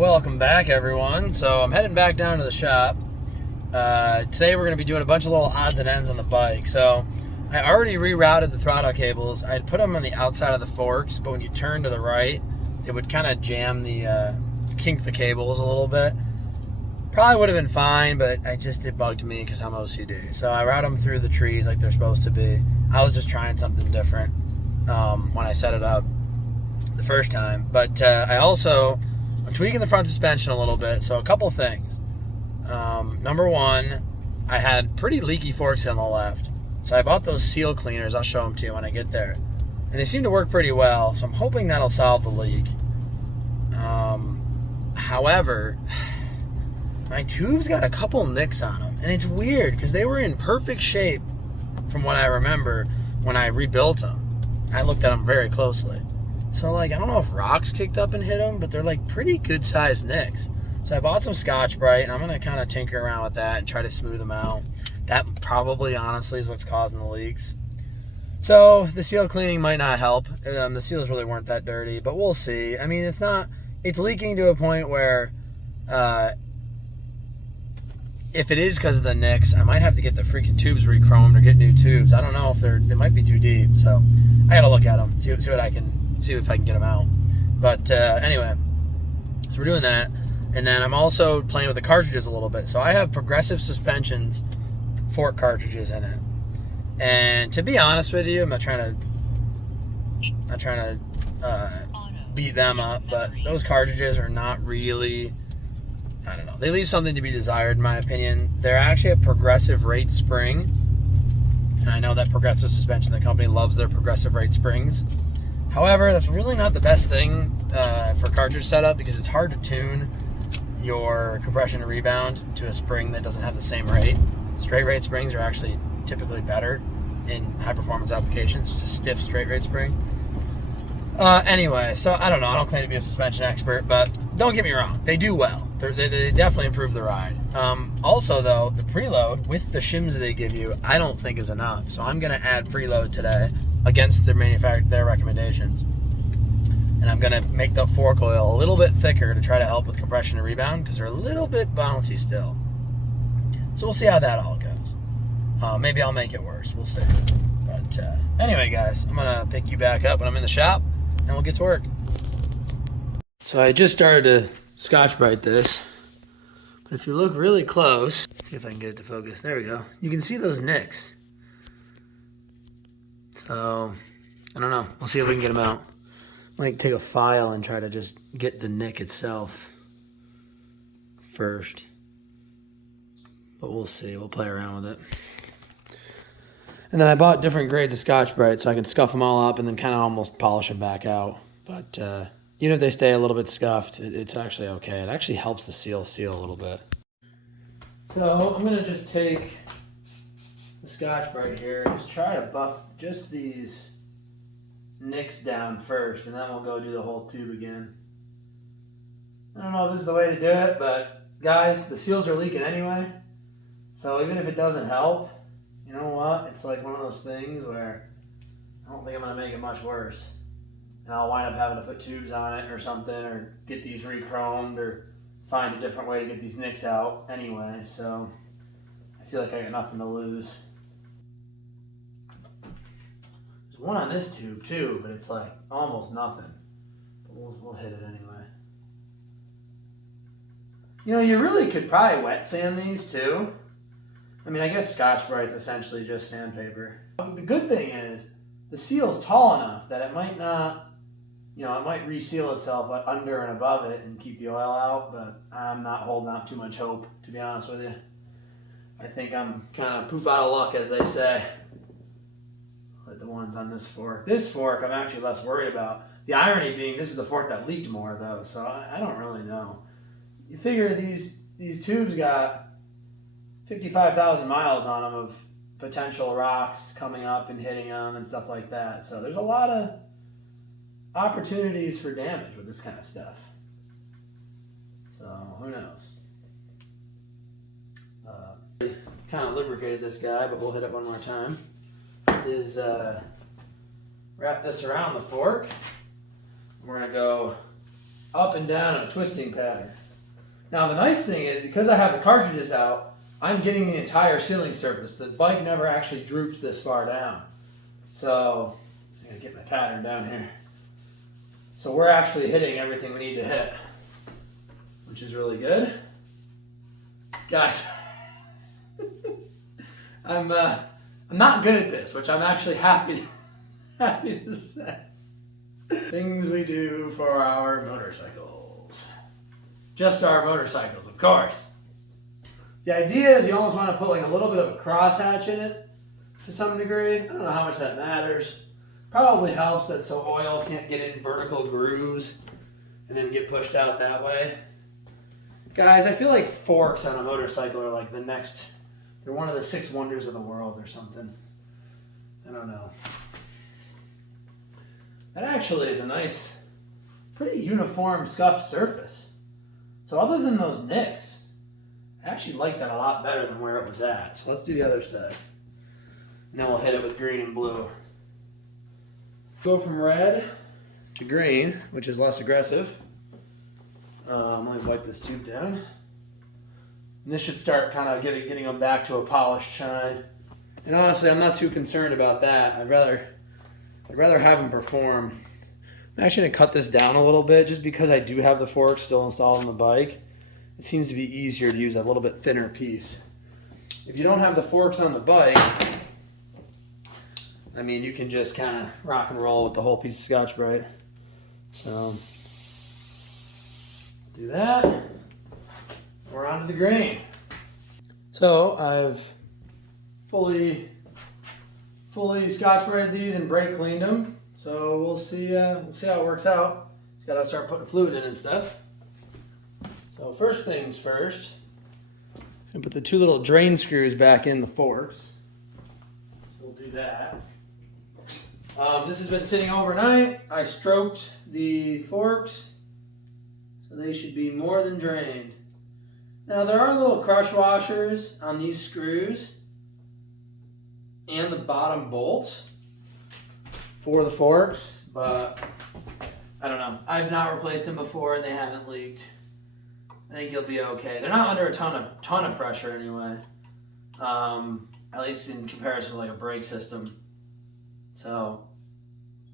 Welcome back, everyone. So I'm heading back down to the shop. Today we're going to be doing a bunch of little odds and ends on the bike. So I already rerouted the throttle cables. I'd put them on the outside of the forks, but when you turn to the right, it would kind of jam kink the cables a little bit. Probably would have been fine, but it bugged me because I'm OCD. So I route them through the trees like they're supposed to be. I was just trying something different when I set it up the first time. But I'm tweaking the front suspension a little bit. So a couple things. Number one, I had pretty leaky forks on the left. So I bought those seal cleaners. I'll show them to you when I get there. And they seem to work pretty well. So I'm hoping that'll solve the leak. However, my tube's got a couple nicks on them. And it's weird because they were in perfect shape from what I remember when I rebuilt them. I looked at them very closely. So, I don't know if rocks kicked up and hit them, but they're, pretty good-sized nicks. So I bought some Scotch-Brite, and I'm going to kind of tinker around with that and try to smooth them out. That probably, honestly, is what's causing the leaks. So the seal cleaning might not help. The seals really weren't that dirty, but we'll see. I mean, it's leaking to a point where if it is because of the nicks, I might have to get the freaking tubes re-chromed or get new tubes. I don't know if they might be too deep, so I got to look at them, see if I can get them out. But anyway, so we're doing that. And then I'm also playing with the cartridges a little bit. So I have Progressive Suspensions fork cartridges in it. And to be honest with you, I'm not trying to beat them up, but those cartridges are not really, I don't know. They leave something to be desired, in my opinion. They're actually a progressive rate spring. And I know that Progressive Suspension, the company, loves their progressive rate springs. However, that's really not the best thing for cartridge setup because it's hard to tune your compression and rebound to a spring that doesn't have the same rate. Straight rate springs are actually typically better in high performance applications, just a stiff straight rate spring. Anyway, so I don't know. I don't claim to be a suspension expert, but don't get me wrong. They do well. They definitely improve the ride. Also, though, the preload with the shims that they give you, I don't think is enough. So I'm going to add preload today against their recommendations. And I'm going to make the fork oil a little bit thicker to try to help with compression and rebound because they're a little bit bouncy still. So we'll see how that all goes. Maybe I'll make it worse. We'll see. But anyway, guys, I'm going to pick you back up when I'm in the shop and we'll get to work. So I just started to Scotch-Brite this. But if you look really close, see if I can get it to focus. There we go. You can see those nicks. So, I don't know. We'll see if we can get them out. Might take a file and try to just get the nick itself first. But we'll see. We'll play around with it. And then I bought different grades of Scotch-Brite so I can scuff them all up and then kind of almost polish them back out. But even if they stay a little bit scuffed, it's actually okay. It actually helps the seal a little bit. So I'm going to just take the Scotch-Brite here, just try to buff just these nicks down first, and then we'll go do the whole tube again. I don't know if this is the way to do it, but guys, the seals are leaking anyway, so even if it doesn't help, you know what? It's like one of those things where I don't think I'm going to make it much worse. And I'll wind up having to put tubes on it or something, or get these re-chromed, or find a different way to get these nicks out anyway, so I feel like I got nothing to lose. There's one on this tube too, but it's like almost nothing. But we'll hit it anyway. You know, you really could probably wet sand these too. I mean, I guess Scotch-Brite's essentially just sandpaper. The good thing is the seal's tall enough that it might not, it might reseal itself under and above it and keep the oil out, but I'm not holding out too much hope, to be honest with you. I think I'm kind of poop out of luck, as they say. Like the ones on this fork. This fork I'm actually less worried about. The irony being this is the fork that leaked more, though, so I don't really know. You figure these tubes got 55,000 miles on them of potential rocks coming up and hitting them and stuff like that. So there's a lot of opportunities for damage with this kind of stuff. So who knows? Kind of lubricated this guy, but we'll hit it one more time. Wrap this around the fork. We're gonna go up and down in a twisting pattern. Now the nice thing is, because I have the cartridges out, I'm getting the entire sealing surface. The bike never actually droops this far down. So, I'm gonna get my pattern down here. So we're actually hitting everything we need to hit, which is really good. Guys, I'm not good at this, which I'm actually happy to say. Things we do for our motorcycles. Just our motorcycles, of course. The idea is you almost want to put like a little bit of a crosshatch in it to some degree. I don't know how much that matters. Probably helps that so oil can't get in vertical grooves and then get pushed out that way. Guys, I feel like forks on a motorcycle are like they're one of the 6 wonders of the world or something. I don't know. That actually is a nice, pretty uniform scuffed surface. So other than those nicks, I actually like that a lot better than where it was at. So let's do the other side. And then we'll hit it with green and blue. Go from red to green, which is less aggressive. Let me wipe this tube down. And this should start kind of getting them back to a polished shine. And honestly, I'm not too concerned about that. I'd rather have them perform. I'm actually going to cut this down a little bit just because I do have the fork still installed on the bike. It seems to be easier to use a little bit thinner piece. If you don't have the forks on the bike, I mean, you can just kind of rock and roll with the whole piece of Scotch-Brite. So, do that. We're on to the grain. So, I've fully Scotch-Brited these and brake cleaned them. So we'll see how it works out. Just gotta start putting fluid in and stuff. So first things first, I'm gonna put the 2 little drain screws back in the forks. So we'll do that. This has been sitting overnight. I stroked the forks, so they should be more than drained. Now there are little crush washers on these screws and the bottom bolts for the forks, but I don't know. I've not replaced them before and they haven't leaked. I think you'll be okay. They're not under a ton of pressure anyway. At least in comparison to like a brake system. So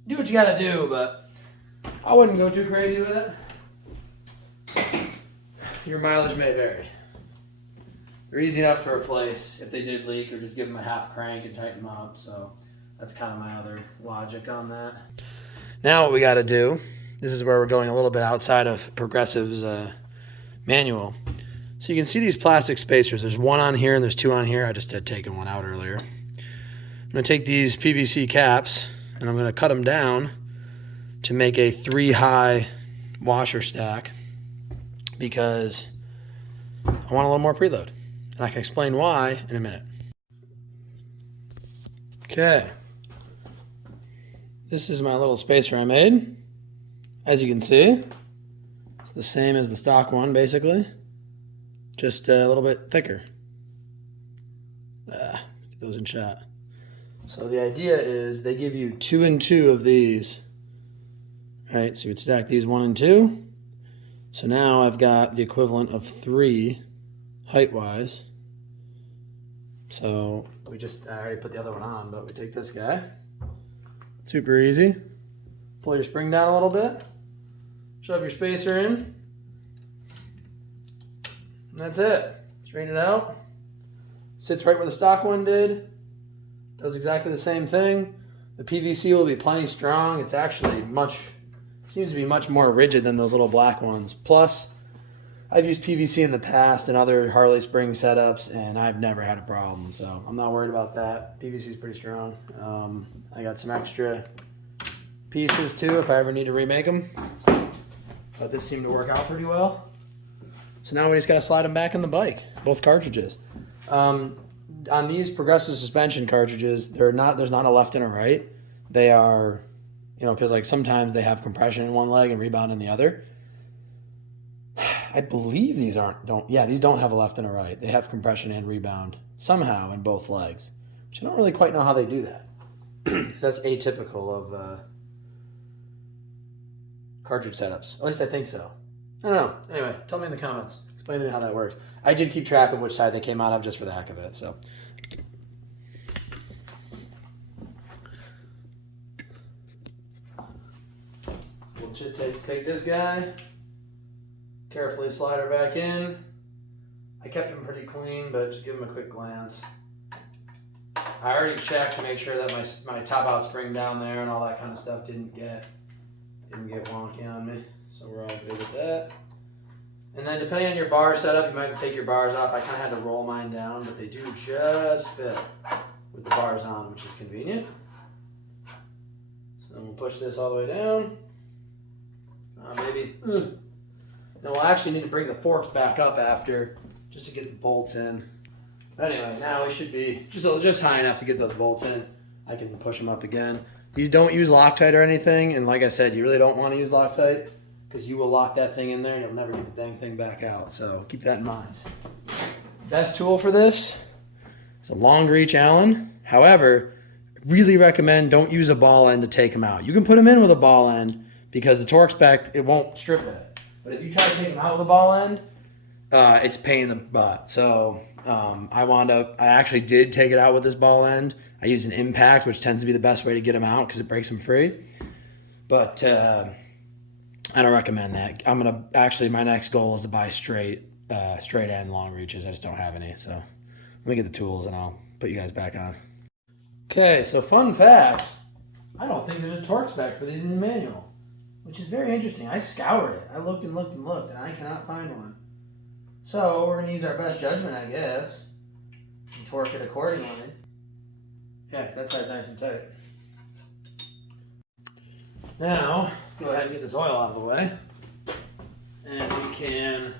do what you gotta do, but I wouldn't go too crazy with it. Your mileage may vary. They're easy enough to replace if they did leak, or just give them a half crank and tighten them up. So that's kind of my other logic on that. Now what we got to do, this is where we're going a little bit outside of Progressive's manual. So you can see these plastic spacers. There's 1 on here and there's 2 on here. I just had taken 1 out earlier. I'm going to take these PVC caps and I'm going to cut them down to make a 3-high washer stack because I want a little more preload. And I can explain why in a minute. Okay. This is my little spacer I made. As you can see, it's the same as the stock one, basically. Just a little bit thicker. Get those in shot. So the idea is they give you 2 and 2 of these. All right, so you would stack these 1 and 2. So now I've got the equivalent of 3 height-wise. So I already put the other one on, but we take this guy. Super easy. Pull your spring down a little bit. Shove your spacer in. And that's it. Straighten it out. Sits right where the stock one did. Does exactly the same thing. The PVC will be plenty strong. It's actually seems to be much more rigid than those little black ones. Plus, I've used PVC in the past and other Harley spring setups, and I've never had a problem, so I'm not worried about that. PVC is pretty strong. I got some extra pieces too if I ever need to remake them, but this seemed to work out pretty well. So now we just got to slide them back in the bike, both cartridges. On these Progressive suspension cartridges, there's not a left and a right. They are, because like sometimes they have compression in one leg and rebound in the other. I believe these don't have a left and a right. They have compression and rebound somehow in both legs, which I don't really quite know how they do that. That's atypical cartridge setups. At least I think so. I don't know. Anyway, tell me in the comments. Explain to me how that works. I did keep track of which side they came out of just for the heck of it. So. We'll just take this guy, carefully slide her back in. I kept him pretty clean, but just give him a quick glance. I already checked to make sure that my top out spring down there and all that kind of stuff didn't get wonky on me. So we're all good with that. And then depending on your bar setup, you might have to take your bars off. I kind of had to roll mine down, but they do just fit with the bars on, which is convenient. So then we'll push this all the way down. Then we'll actually need to bring the forks back up after, just to get the bolts in. Anyway, now we should be just high enough to get those bolts in. I can push them up again. These don't use Loctite or anything, and like I said, you really don't want to use Loctite because you will lock that thing in there and you'll never get the dang thing back out. So keep that in mind. Best tool for this is a long reach Allen. However, I really recommend don't use a ball end to take them out. You can put them in with a ball end because the torque spec, it won't strip it. But if you try to take them out with a ball end, it's a pain in the butt. So I actually did take it out with this ball end. I used an impact, which tends to be the best way to get them out because it breaks them free. But I don't recommend that. My next goal is to buy straight end long reaches. I just don't have any. So let me get the tools and I'll put you guys back on. Okay, so fun fact, I don't think there's a torque spec for these in the manual, which is very interesting. I scoured it. I looked and looked and looked, and I cannot find one. So we're going to use our best judgment, I guess, and torque it accordingly. Yeah, that side's nice and tight. Now, go ahead and get this oil out of the way. And we can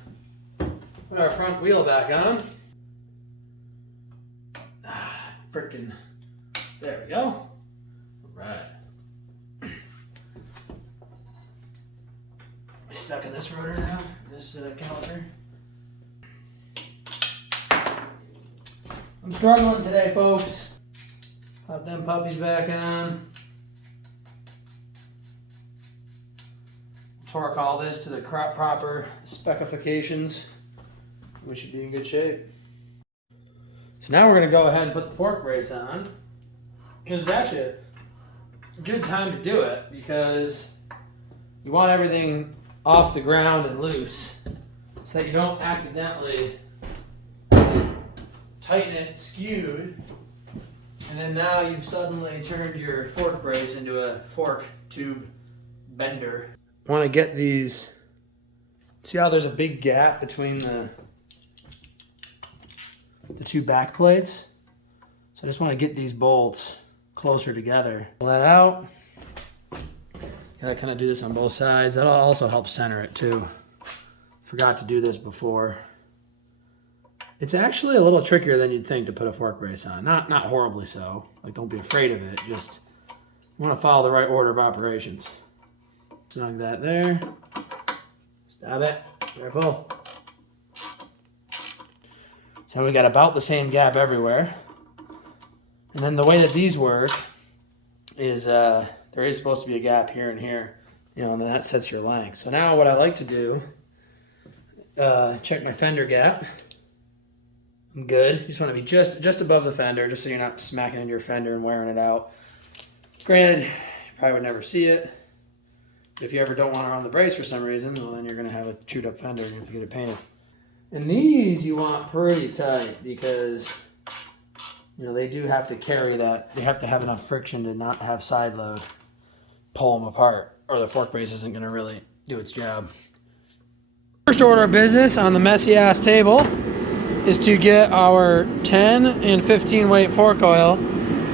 put our front wheel back on. Frickin'. There we go. All right. Stuck in this rotor now, this caliper. I'm struggling today, folks. Pop them puppies back on. Torque all this to the proper specifications. We should be in good shape. So now we're going to go ahead and put the fork brace on. This is actually a good time to do it because you want everything off the ground and loose so that you don't accidentally tighten it skewed, and then now you've suddenly turned your fork brace into a fork tube bender. I want to get these, see how there's a big gap between the two back plates? So I just want to get these bolts closer together. Pull that out. Gotta kind of do this on both sides. That'll also help center it too. Forgot to do this before. It's actually a little trickier than you'd think to put a fork brace on. Not horribly so. Like, don't be afraid of it. Just want to follow the right order of operations. Snug that there. Stab it. Careful. So we got about the same gap everywhere. And then the way that these work is there is supposed to be a gap here and here, and then that sets your length. So now what I like to do, check my fender gap. I'm good. You just want to be just above the fender, just so you're not smacking into your fender and wearing it out. Granted, you probably would never see it. If you ever don't want to run the brace for some reason, well, then you're going to have a chewed up fender and you have to get it painted. And these you want pretty tight because, they do have to carry that. They have to have enough friction to not have side load pull them apart, or the fork brace isn't going to really do its job. First order of business on the messy ass table is to get our 10 and 15 weight fork oil.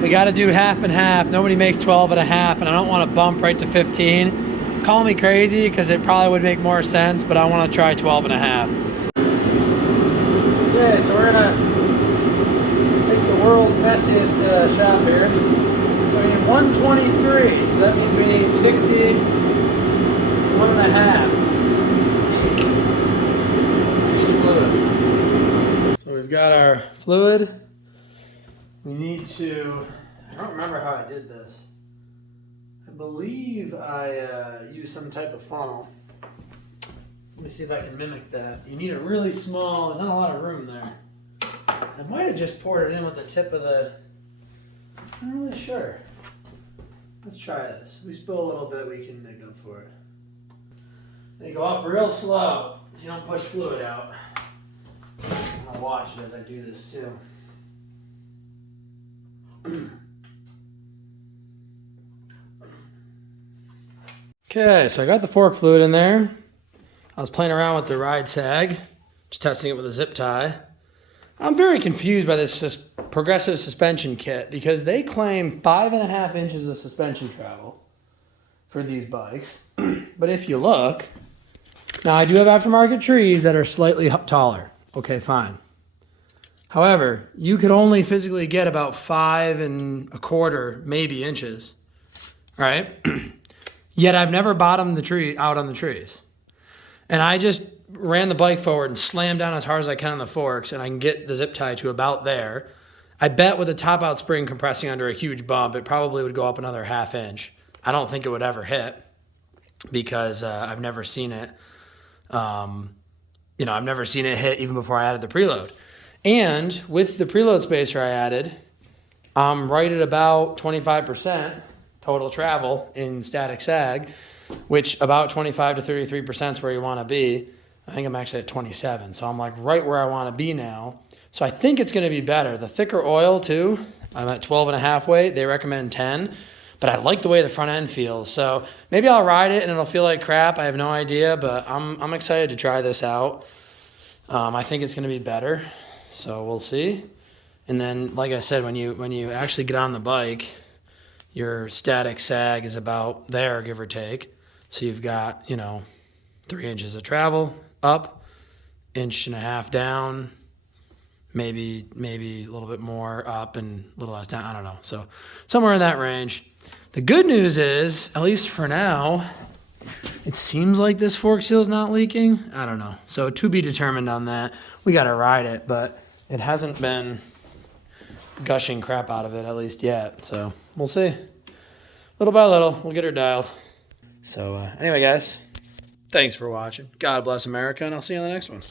We got to do half and half. Nobody makes 12 and a half, and I don't want to bump right to 15. Call me crazy because it probably would make more sense, but I want to try 12 and a half. Okay, so we're going to take the world's messiest shop here. So we need 123, so that means we need 61 and a half each fluid. So we've got our fluid. We need to, I don't remember how I did this. I believe I use some type of funnel. Let me see if I can mimic that. You need a really small, there's not a lot of room there. I might have just poured it in with the tip of the, I'm not really sure. Let's try this. We spill a little bit, we can make up for it. They go up real slow so you don't push fluid out. I'll watch it as I do this too. Okay, so I got the fork fluid in there. I was playing around with the ride sag, just testing it with a zip tie. I'm very confused by this progressive suspension kit because they claim 5.5 inches of suspension travel for these bikes. But if you look, now I do have aftermarket trees that are slightly taller. Okay, fine. However, you could only physically get about 5.25, maybe inches, right? Yet I've never bottomed the tree out on the trees. And I just ran the bike forward and slammed down as hard as I can on the forks, and I can get the zip tie to about there. I bet with a top out spring compressing under a huge bump, it probably would go up another 1/2 inch. I don't think it would ever hit because I've never seen it. I've never seen it hit even before I added the preload. And with the preload spacer I added, I'm right at about 25% total travel in static sag, which about 25 to 33% is where you want to be. I think I'm actually at 27, so I'm like right where I want to be now. So I think it's going to be better. The thicker oil too, I'm at 12.5 weight. They recommend 10, but I like the way the front end feels. So maybe I'll ride it and it'll feel like crap. I have no idea, but I'm excited to try this out. I think it's going to be better, so we'll see. And then, like I said, when you actually get on the bike, your static sag is about there, give or take. So you've got, 3 inches of travel up, 1.5 inches down, maybe a little bit more up and a little less down. I don't know. So somewhere in that range. The good news is, at least for now, it seems like this fork seal is not leaking. I don't know. So to be determined on that. We got to ride it, but it hasn't been gushing crap out of it, at least yet. So we'll see. Little by little, we'll get her dialed. So anyway, guys, thanks for watching. God bless America, and I'll see you on the next one.